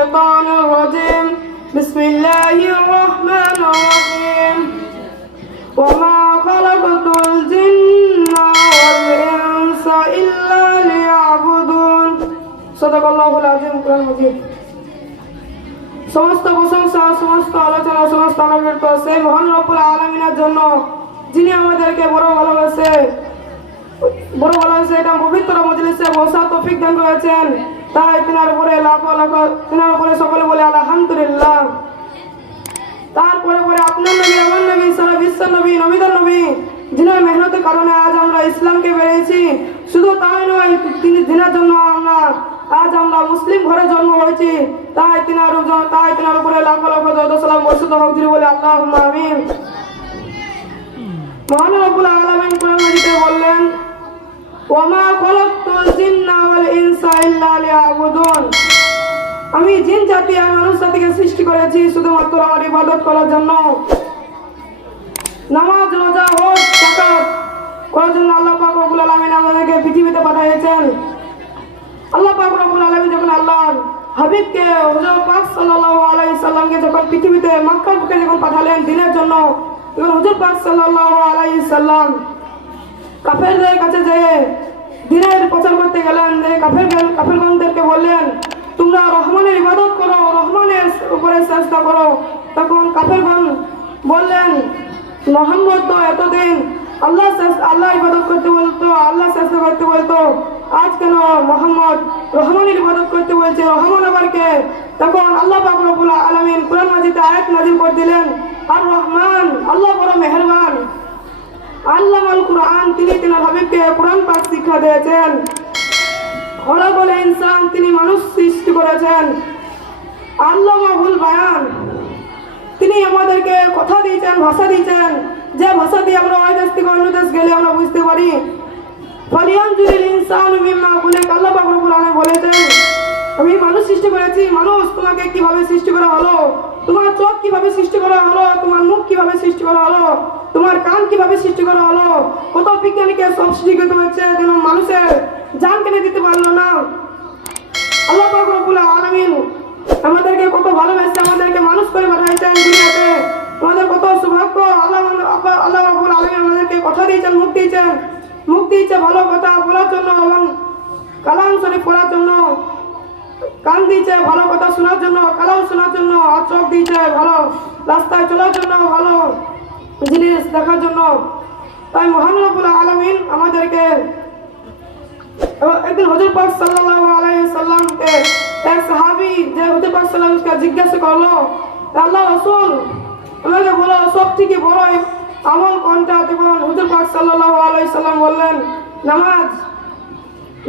الشيطان الرجيم بسم الله الرحمن الرحيم وما خلقت الجن والإنس إلا ليعبدون صدق الله العظيم قرآن مجيد সমস্ত প্রশংসা সমস্ত আলোচনা সমস্ত আনন্দের তো সেই মহান রব্বুল আলমিনের জন্য যিনি আমাদেরকে বড় ভালোবাসে বড় ভালোবাসে এটা পবিত্র মজলিসে বসা তৌফিক দান করেছেন তাই তিনার উপরে লাখ লাখ তিনার উপরে সকলে বলে আলহামদুলিল্লাহ। তারপরে পরে আপনার নবী, আমার নবী, সারা বিশ্ব নবী, নবীদের নবী, যিনার মেহনতের কারণে আজ আমরা ইসলামকে বেরিয়েছি শুধু তাই নয়, তিনি দিনের জন্য আমরা, আজ আমরা মুসলিম ঘরে জন্ম হয়েছি, তাই তিনার তাই তিনার উপরে লাখ লাখ যত সালাম বর্ষিত হোক যিনি বলে আল্লাহ আমিন। মহান রব্বুল আলামিন বললেন ওমা খলাকতুল জিন্না ওয়াল ইনসা ইল্লা লিয়াবুদুন। আমি জিন, জাতি আর মানুষ জাতিকে সৃষ্টি করেছি শুধুমাত্র আমার ইবাদত করার জন্য। নামাজ, রোজা, হজ জাকাত করার জন্য আল্লাহ পাক রব্বুল আলামিন আমাদেরকে পৃথিবীতে পাঠিয়েছেন। আল্লাহ পাক রব্বুল আলামিন যখন আল্লাহ হাবিবকে, হুজুর পাক সাল্লাল্লাহু আলাইহি সাল্লামকে যখন পৃথিবীতে, মক্কার বুকে যখন পাঠালেন দিনের জন্য, তখন হুজুর পাক সাল্লাল্লাহু আলাইহি সাল্লাম কাফেরদের কাছে যেয়ে দিনের প্রচার করতে গেলেন। যে কাফের কাফেরগণদেরকে বললেন, তোমরা রহমানের ইবাদত করো, রহমানের উপরে চেষ্টা করো। তখন কাফেরগণ বললেন, মোহাম্মদ তো এতদিন আল্লাহ আল্লাহ ইবাদত করতে বলতো, আল্লাহ চেষ্টা করতে বলতো। আজ কেন মোহাম্মদ রহমানের ইবাদত করতে বলছে? রহমান আবার কে? তখন আল্লাহ পাক আলামিন কোরআন মাজিদে আয়াত নাজিল করে দিলেন, আর রহমান, আল্লাহ বড় মেহেরবান। আল্লাহ আল কোরআন, তিনি তিনার হাবিবকে কোরআন পাক শিক্ষা দিয়েছেন। খলাকল ইনসান, তিনি মানুষ সৃষ্টি করেছেন। আল্লাহ মাহুল বায়ান, তিনি আমাদেরকে কথা দিয়েছেন, ভাষা দিয়েছেন। যে ভাষা দিয়ে আমরা ওই দেশ থেকে অন্য দেশ গেলে আমরা বুঝতে পারি। ফালিয়ান জুলিল ইনসান মিম্মা বলে আল্লাহ রব্বুল আলামিন বলেছেন, আমি মানুষ সৃষ্টি করেছি, মানুষ তোমাকে কীভাবে সৃষ্টি করা হলো? তোমার চোখ কীভাবে সৃষ্টি করা হলো? তোমার মুখ কীভাবে সৃষ্টি করা হলো? তোমার কান কীভাবে সৃষ্টি করা হলো? কত বিজ্ঞানীকে সব সৃষ্টি করতে হচ্ছে যেন মানুষের জান কেনে দিতে পারল না? আল্লাহ রব্বুল আলামিন আমাদেরকে কত ভালোবেসে, আমাদেরকে মানুষ করে পাঠাইছেন দুনিয়াতে। আমাদের কত সৌভাগ্য, আল্লাহ আল্লাহ রব্বুল আলামিন আমাদেরকে কথা দিয়েছেন, মুখ দিয়েছেন। মুখ দিয়েছে ভালো কথা বলার জন্য এবং কালাম শরীফ পড়ার জন্য। কান দিয়েছে ভালো কথা শোনার জন্য, কালাম শোনার জন্য আর চোখ দিয়েছে ভালো, রাস্তায় চলার জন্য ভালো। জিনিস দেখার জন্য। তাই মহান রব্বুল আলামিন আমাদেরকে একদিন হজর পাক সাল্লাল্লাহু আলাইহি সাল্লামকে এক সাহাবী যে হজর পাক সাল্লামকে জিজ্ঞাসা করল আল্লাহ রসুল আমাকে বলো, সব থেকে বড় আমল কোনটা? তখন হুজুর পাক সাল্লাল্লাহু আলাইহি সাল্লাম বললেন, নামাজ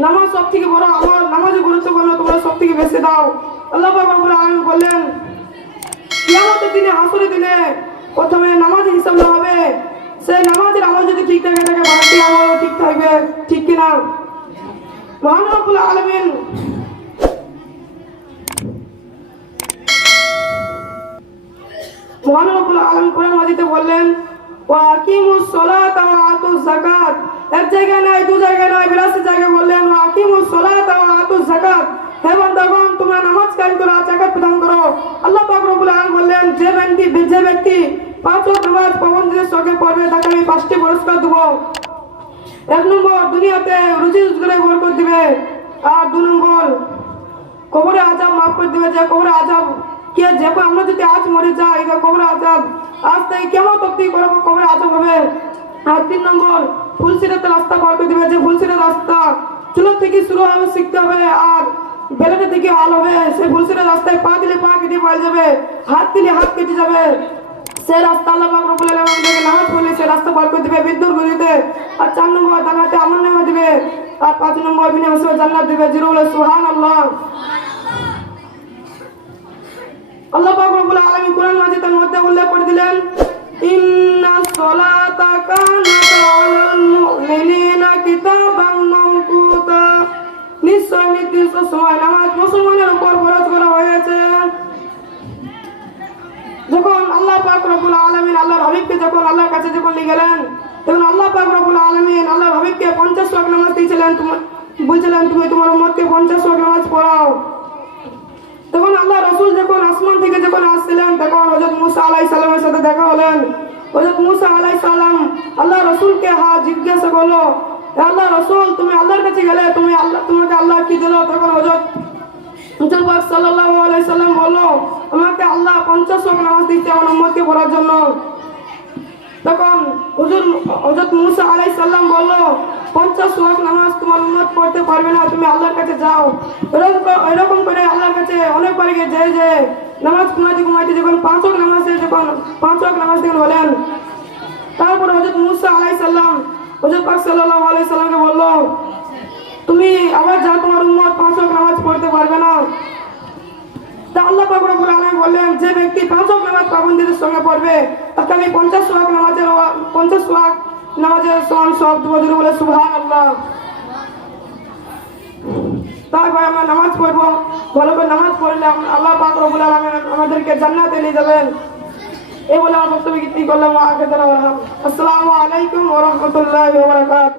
নামাজ সব থেকে বড় আমল নামাজ গুরুত্বপূর্ণ, তোমরা সব থেকে বেশি দাও। আল্লাহ বাবা বললেন, কিয়ামতের দিনে, হাসরের দিনে প্রথমে নামাজ হিসাব না হবে। সেই নামাজের আমল যদি ঠিক থাকে থাকে বাকি আমলও ঠিক থাকবে, ঠিক কিনা? মহান রব্বুল আলামিন মহান রব্বুল আলামিন কোরআন বললেন এক জায়গায় নাই, দু জায়গায় নাই, বিরাশি জায়গায় বললেন, ওয়া আকিমুস সালাতা ওয়া আতুজ যাকাত। হে বান্দাগণ, তোমরা নামাজ কায়েম করো যাকাত প্রদান করো আল্লাহ পাক রব্বুল আলামিন বললেন যে ব্যক্তি যে ব্যক্তি পাঁচ নামাজ পাবন্দের সঙ্গে পড়বে, তাকে আমি পাঁচটি পুরস্কার দেবো। এক নম্বর, দুনিয়াতে রুজি রোজগারে বরকত দিবে। আর দু নম্বর, কবরে আজাব মাফ করে দিবে। যে কবরে আজাব কে যে আমরা যদি আজ মরে যাই তো কবরে আজাব আজ থেকে কেমন তক্তি করব কবরে আজাব হবে? আর তিন নম্বর ফুলসিরাতে রাস্তা বার করে দিবে। যে ফুলসিরা রাস্তা চুলোর থেকে শুরু হবে, শিখতে হবে। আর বেলাটা থেকে হাল হবে। সেই ফুলসিরা রাস্তায় পা দিলে পা কেটে পাওয়া যাবে। হাত দিলে হাত কেটে যাবে। সে রাস্তা আল্লাহ পাক রব্বুল আলামিন নামাজ পড়লে সে রাস্তা পার করে দিবে বিদ্যুৎ গতিতে আর চার নম্বর ডানাতে আমল নামা দিবে। আর পাঁচ নম্বর বিনা হিসেবে জান্নাত দিবে। জিরো বলে সুবহান আল্লাহ পাক রব্বুল আলামিন কোরআন মাজিদের মধ্যে উল্লেখ করে দিলেন, ইন্না সলাতা নিশ্চয় নির্দিষ্ট সময় নামাজ মুসলমানের উপর ফরজ করা হয়েছে। যখন আল্লাহ পাক রব্বুল আলামিন আল্লাহর হাবিবকে যখন আল্লাহর কাছে যখন নিয়ে গেলেন, তখন আল্লাহ পাক রব্বুল আলামিন আল্লাহর হাবিবকে পঞ্চাশ ওয়াক্ত নামাজ দিয়েছিলেন বলছিলেন, তুমি তোমার উম্মতকে পঞ্চাশ ওয়াক্ত নামাজ পড়াও। তখন আল্লাহ রসুল যখন আসমান থেকে যখন আসছিলেন, তখন হজরত মুসা আলাই সালামের সাথে দেখা হলেন। হজরত মুসা আলাই সালাম আল্লাহ রসুলকে হা জিজ্ঞাসা করল আল্লাহ তুমি আল্লাহর কাছে গেলে তুমি আল্লাহ, তোমাকে আল্লাহ কি দিল? তখন হজরত সাল্লাম নামাজ দিচ্ছে নামাজ তোমার উম্মত পড়তে পারবে না, তুমি আল্লাহর কাছে যাও। এরকম এরকম করে আল্লাহর কাছে অনেকবার গিয়ে যে যে নামাজ ঘুমাইতে ঘুমাইতে যখন পাঁচ নামাজে যখন পাঁচ ওয়াক্ত নামাজ যখন হলেন, তারপর হজরত মুসা আলাইহিস সালাম হজরত পাক সাল্লাল্লাহু আলাইহি সাল্লামকে বলল, তুমি আবার যাও তোমার উম্মত পাঁচ নামাজ পড়তে পারবে না। তা আল্লাহ পাক রব্বুল আলামিন বললেন, যে ব্যক্তি পাঁচ ওয়াক্ত নামাজ পাবন্দিদের সঙ্গে পড়বে, তাকে আমি পঞ্চাশ ওয়াক্ত নামাজের ওয়া- পঞ্চাশ ওয়াক্ত নামাজের সমান সব বজরু বলে, সুবহানাল্লাহ। তারপর আমরা নামাজ পড়ব। ভালো করে নামাজ পড়লে আল্লাহ পাক রব্বুল আমাদেরকে জান্নাতে নিয়ে যাবেন। এই বলে আমার বক্তব্য কি করলাম? আসসালামু আলাইকুম ওয়া রাহমাতুল্লাহি ওয়া বারাকাতুহু